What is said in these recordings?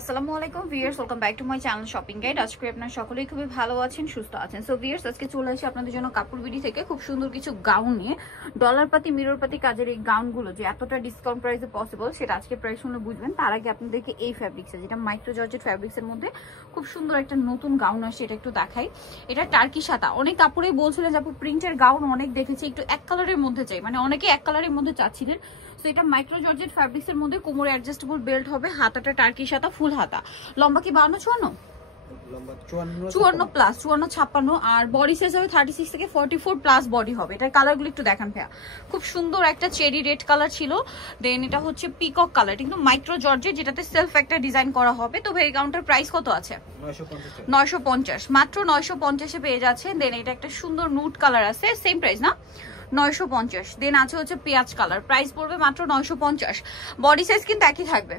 আসসালামু আলাইকুম viewers, welcome back to my channel shopping guide. আজকে আপনারা সকলেই খুবই ভালো আছেন, সুস্থ আছেন। সো ভিউয়ার্স, আজকে চলে আসি আপনাদের জন্য কাপড় বিডি থেকে খুব সুন্দর কিছু গাউন নিয়ে। ডলার পাতি মিরর পাতি কাজের এই গাউনগুলো যে এতটা ডিসকাউন্ট প্রাইসে পসিবল সেটা আজকে প্রাইস শুনে বুঝবেন। তার আগে আপনাদেরকে এই ফ্যাব্রিক্সে, যেটা মাইক্রো জর্জেট ফ্যাব্রিক্সের মধ্যে খুব সুন্দর একটা নতুন গাউন আসছে, এটা একটু দেখাই। এটা টার্কি সাদা। অনেক কাপড়েই বলছিলেন যে আপু প্রিন্টের গাউন অনেক দেখেছি, একটু এক কালারের মধ্যে চাই, মানে অনেকে এক কালারের মধ্যে চাচ্ছিলেন। তো এটা মাইক্রো জর্জেট ফ্যাব্রিক্সের মধ্যে কোমরে অ্যাডজাস্টেবল বেল্ট হবে, হাতাটা টার্কি সাদা, ফুল হাতা। লম্বা কি 52-54? 54-56। আর বডি সাইজ হবে 36 থেকে 44 প্লাস বডি হবে। এটার কালারগুলো একটু দেখান ভাইয়া। খুব সুন্দর একটা চেরি রেড কালার ছিল, দেন এটা হচ্ছে পিকক কালার, কিন্তু মাইক্রো জর্জেট, যেটাতে সেলফ একটা ডিজাইন করা হবে। তো ভাই কাউন্টার প্রাইস কত আছে? 950, মাত্র 950 এ পেয়ে যাচ্ছেন। দেন এটা একটা সুন্দর নুট কালার আছে, সেম প্রাইস না, 950। দেন আছে হচ্ছে পেঁয়াজ কালার, প্রাইস পড়বে মাত্র 950। বডি সাইজ কিন্তু একই থাকবে।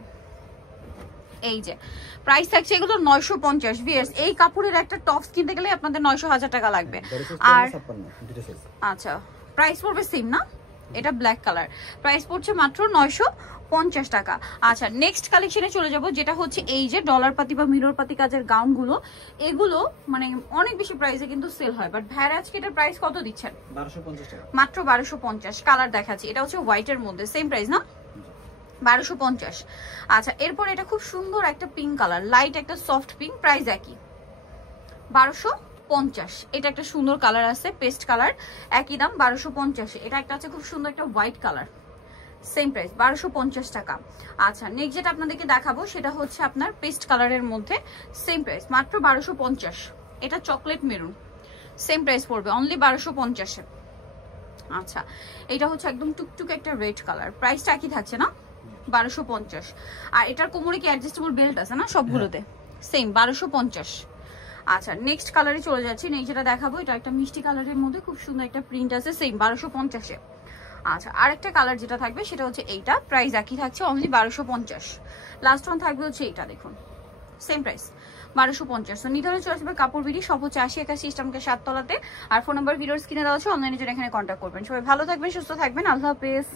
এই যে প্রাইস থাকছে এগুলো 950 ভিএস। এই কাপড়ের একটা টপস কিনতে গেলে আপনাদের 900-1000 টাকা লাগবে। আর আচ্ছা, প্রাইস পড়বে সেম না? এটা ব্ল্যাক কালার, প্রাইস পড়ছে মাত্র 950 টাকা। আচ্ছা, নেক্সট কালেকশনে চলে যাব, যেটা হচ্ছে এই যে ডলার পাতি বা মিরর পাতি কাজের গাউনগুলো। এগুলো মানে অনেক বেশি প্রাইসে কিন্তু সেল হয়, বাট ভাইরা আজকে এটার প্রাইস কত দিচ্ছেন? 1250 টাকা, মাত্র 1250। কালার দেখাচ্ছি, এটা হচ্ছে হোয়াইটের মধ্যে, সেম প্রাইস না, 1250। আচ্ছা, এরপর এটা খুব সুন্দর একটা পিঙ্ক কালার, লাইট একটা সফট পিঙ্ক, প্রাইস একই 1250। এটা একটা সুন্দর কালার আছে, পেস্ট কালার, একই দাম 1250। এটা একটা আছে খুব সুন্দর একটা হোয়াইট কালার, সেম প্রাইস 1250 টাকা। আচ্ছা, নেক্সট যেটা আপনাদেরকে দেখাবো সেটা হচ্ছে আপনার পেস্ট কালারের মধ্যে, সেম প্রাইস মাত্র 1250। এটা চকলেট মেরুন, সেম প্রাইস পড়বে অনলি 1250-এ। আচ্ছা, এটা হচ্ছে একদম টুকটুক একটা রেড কালার, প্রাইসটা একই থাকছে না, 1250। আর এটার কোমরে কি অ্যাডজাস্টেবল বেল্ট আছে না সবগুলোতে? সেম 1250। আচ্ছা, নেক্সট কালারে চলে যাচ্ছি। নেক্সট যেটা দেখাবো এটা একটা মিষ্টি কালারের মধ্যে খুব সুন্দর একটা প্রিন্ট আছে, সেম 1250-এ। আচ্ছা, আরেকটা কালার যেটা থাকবে সেটা হচ্ছে এইটা, প্রাইস একই থাকছে অনলি 1250। লাস্ট ওয়ান থাকবে হচ্ছে এইটা, দেখুন সেম প্রাইস 1250। তো নিতে হলে চলে আসবে কাপড় বিডি, সব হচ্ছে 8081 ইস্টামকে 7 তলাতে। আর ফোন নাম্বার ভিডিওর স্ক্রিনে দেওয়া আছে, অনলাইনে জন্য এখানে কন্ট্যাক্ট করবেন। সবাই ভালো থাকবেন, সুস্থ থাকবেন, আল্লাহ হাফেজ।